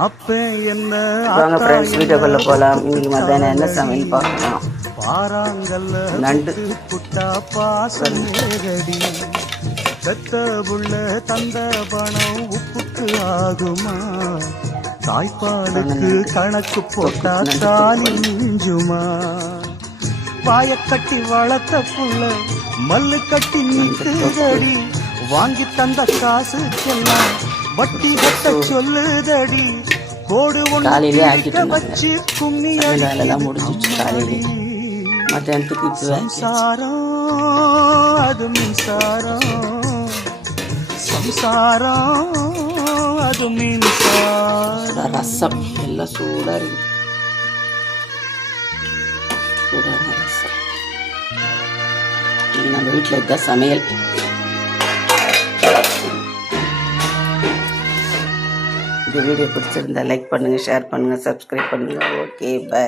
அப்ப என்ன வாங்க ஃப்ரெண்ட்ஸ் வீடியோக்குள்ளே போகலாம். இன்னைக்கு மத்தியானம் என்ன சமையல் பார்க்கலாம். பாறாங்கல்ல நண்டு புட்டா பாசம் நேரடி பெத்த புள்ள தந்த பணம் உப்புக்கு ஆகுமா தாய்ப்பாலுக்கு கணக்கு போட்டா தாலி மிஞ்சுமா பாயக்கட்டி வளர்த்த புள்ள மல்லு கட்டி நிற்குதடி வாங்கி தந்த காசுக்கெல்லாம் வட்டி கட்ட சொல்லுதடி கோடு காலையிலே ஒன்று ஆக்கிட்டு வச்சு கும்மி வேலைலாம் முடிஞ்சிச்சு. காலையிலே மத்தியானத்துக்கு இப்போ சம்சாரம் அது மின்சாரம் சம்சாரம் அது மின்சாரம். ரசம் எல்லாம் சூடாக இருக்குது. சூடான ரசம். இன்னைக்கு நம்ம வீட்டில் இதுதான் சமையல். இந்த வீடியோ பிடிச்சிருந்தா லைக் பண்ணுங்கள், ஷேர் பண்ணுங்கள், சப்ஸ்கிரைப் பண்ணுங்கள். Okay, by.